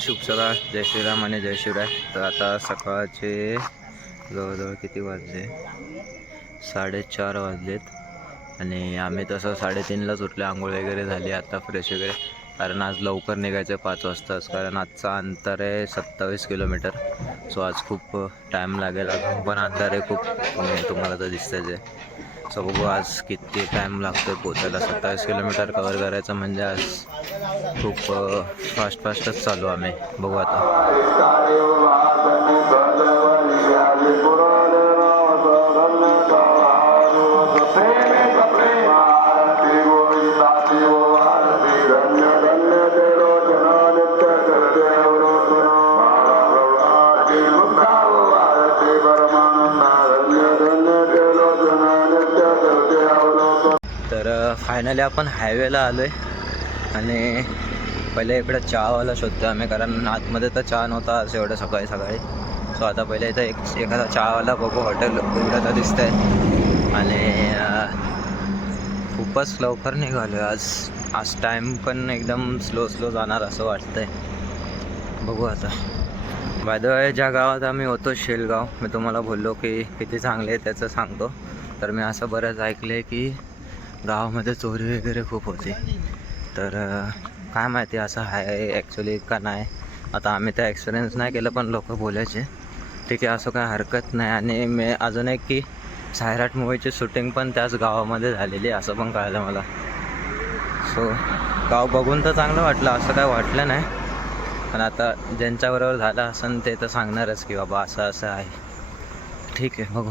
शुभ सकाळ जय श्रीराम आणि जय शिवराय. तर आता सकाळचे जवळजवळ किती वाजले? साडेचार वाजलेत. आणि आम्ही तसं साडेतीनलाच उठले. आंघोळ वगैरे झाली आता फ्रेश वगैरे. कारण आज लवकर निघायचं आहे पाच वाजताच. कारण आजचा अंतर आहे सत्तावीस किलोमीटर. सो आज खूप टाईम लागेल. अजून पण अंतर आहे खूप. तुम्हाला तर दिसतंच आहे. सो बघू आज किती टाईम लागतो पोचायला सत्तावीस किलोमीटर कवर करायचं म्हणजे आज खूप फास्ट फास्टच चालू आम्ही. बघू आता. फायनली आपण हायवेला आलो आहे आणि पहिले इकडे चहावाला शोधतो आम्ही कारण आतमध्ये तर चहा नव्हता असं एवढं सकाळी सकाळी. सो आता पहिले इथं एक एखादा चहावाला बघू हॉटेल उघडतं दिसतंय. आणि खूपच लवकर निघालो आहे आज. आज टाईम पण एकदम स्लो स्लो जाणार असं वाटतंय. बघू आता. बाय ज्या गावात आम्ही होतो शेलगाव मी तुम्हाला बोललो की किती चांगले आहे त्याचं सांगतो. तर मी असं बरंच ऐकलं आहे की गावामध्ये चोरी वगैरे खूप होती. तर काय माहिती असं आहे ॲक्च्युली का नाही. आता आम्ही त्या एक्सपिरियन्स नाही केलं पण लोक बोलायचे. ठीक आहे असं काय हरकत नाही. आणि मी अजून एक की सायराट मूवीची शूटिंग पण त्याच गावामध्ये झालेली आहे असं पण कळलं मला. सो गाव बघून तर चांगलं वाटलं असं काय वाटलं नाही. पण आता ज्यांच्याबरोबर झालं असं ते तर सांगणारच की बाबा असं असं आहे. ठीक आहे बघू.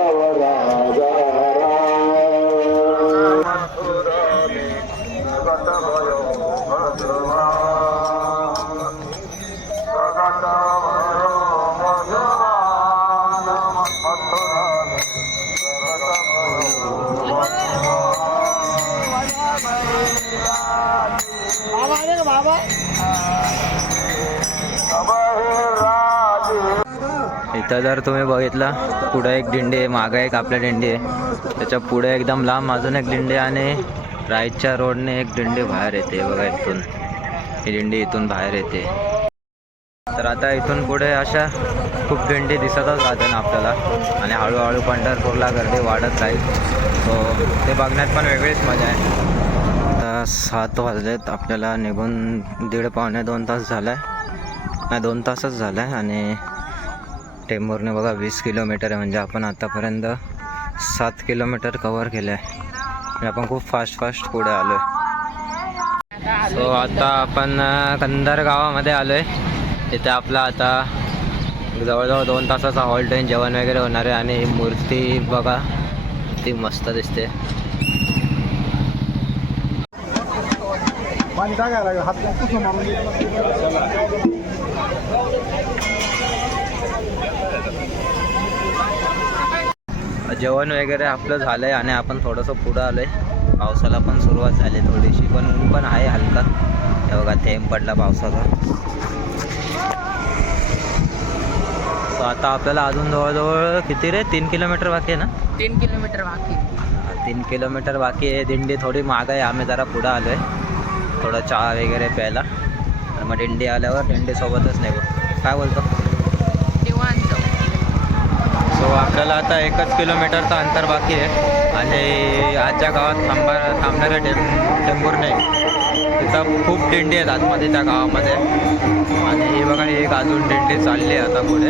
इथं जर तुम्ही बघितला पुढं एक दिंडी आहे मागं एक आपल्या दिंडी आहे. त्याच्या पुढे एकदम लांब अजून एक दिंडी आणि राईटच्या रोडने एक दिंडी बाहेर येते बघा इथून. ही दिंडी इथून बाहेर येते. तर आता इथून पुढे अशा खूप दिंडी दिसतच राहते ना आपल्याला. आणि हळूहळू पंढरपूरला गर्दी वाढत जाईल. सो ते बघण्यात पण वेगळीच मजा आहे. आता सात वाजलेत. आपल्याला निघून दीड पावणे दोन तास झाला आहे नाही दोन तासच झाला आहे आणि टेंबूरने बघा वीस किलोमीटर आहे. म्हणजे आपण आतापर्यंत सात किलोमीटर कवर केलं आहे आपण खूप फास्ट फास्ट पुढे आलो आहे सो आता आपण अं, कंधार गावामध्ये आलो आहे तिथे आपला आता जवळजवळ दोन तासाचा हॉल्ट आहे जेवण वगैरे होणार आहे. आणि मूर्ती बघा ती मस्त दिसते. पाणी टाकायला लागेल. हात पुसून मारून जेवण वगैरे आपलं झालं आहे आणि आपण थोडंसं पुढं आलो आहे पावसाला पण सुरुवात झाली थोडीशी पण ऊन पण आहे हलका. हे बघा थेंब पडला पावसाचा. सो आता आपल्याला अजून जवळजवळ किती रे? तीन किलोमीटर बाकी आहे ना? तीन किलोमीटर बाकी तीन किलोमीटर बाकी आहे. दिंडी थोडी माग आहे. आम्ही जरा पुढं आलो आहे थोडं चहा वगैरे प्यायला. आणि मग दिंडी आल्यावर दिंडीसोबतच नाही काय बोलतो? सो आपल्याला आता एकच किलोमीटरचं अंतर बाकी आहे. आणि आजच्या गावात थांबा थांबणारे टेम टेंभूर नाही. तिथं खूप दिंडी आहेत आतमध्ये त्या गावामध्ये. आणि हे बघा एक अजून दिंडी चालली आहे आता पुढे.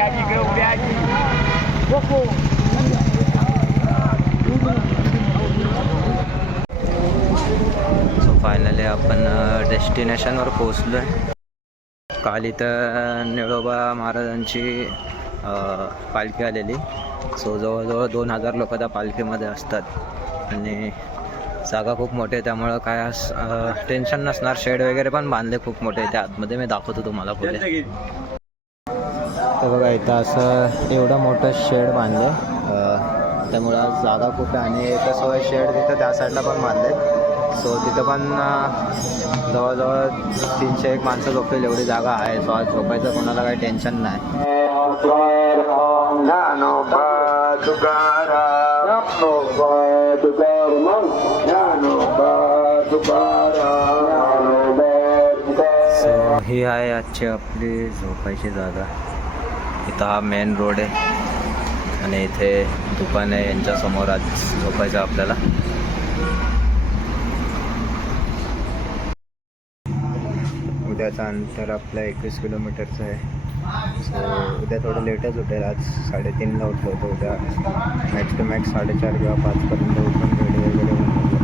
आजी सो फायनली आपण डेस्टिनेशनवर पोचलो आहे काल इथं निळोबा महाराजांची पालखी आलेली. सो जवळजवळ दोन हजार लोक त्या पालखीमध्ये असतात. आणि जागा खूप मोठी आहे त्यामुळं काय असं टेन्शन नसणार. शेड वगैरे पण बांधले खूप मोठे. त्या आतमध्ये मी दाखवतो तुम्हाला पुढे. तर बघा इथं असं एवढं मोठं शेड बांधले त्यामुळं जागा खूप आहे आणि कसं शेड तिथं त्या साईडला पण बांधले सो तिथं पण जवळजवळ तीनशे एक माणसं झोपेल एवढी जागा आहे. सो आज झोपायचं कोणाला काही टेन्शन नाही. सो ही आहे आजची आपली झोपायची जागा. इथं हा मेन रोड आहे. आणि इथे दुकान आहे यांच्यासमोर आज झोपायचं आपल्याला. उद्याचं अंतर आपलं एकवीस किलोमीटरचं आहे. सो उद्या थोडं लेटच उठेल. आज साडेतीनला उठलो होतो उद्या. मॅक्स टू मॅक्स साडेचार किंवा पाचपर्यंत उठून रेडी वगैरे होऊन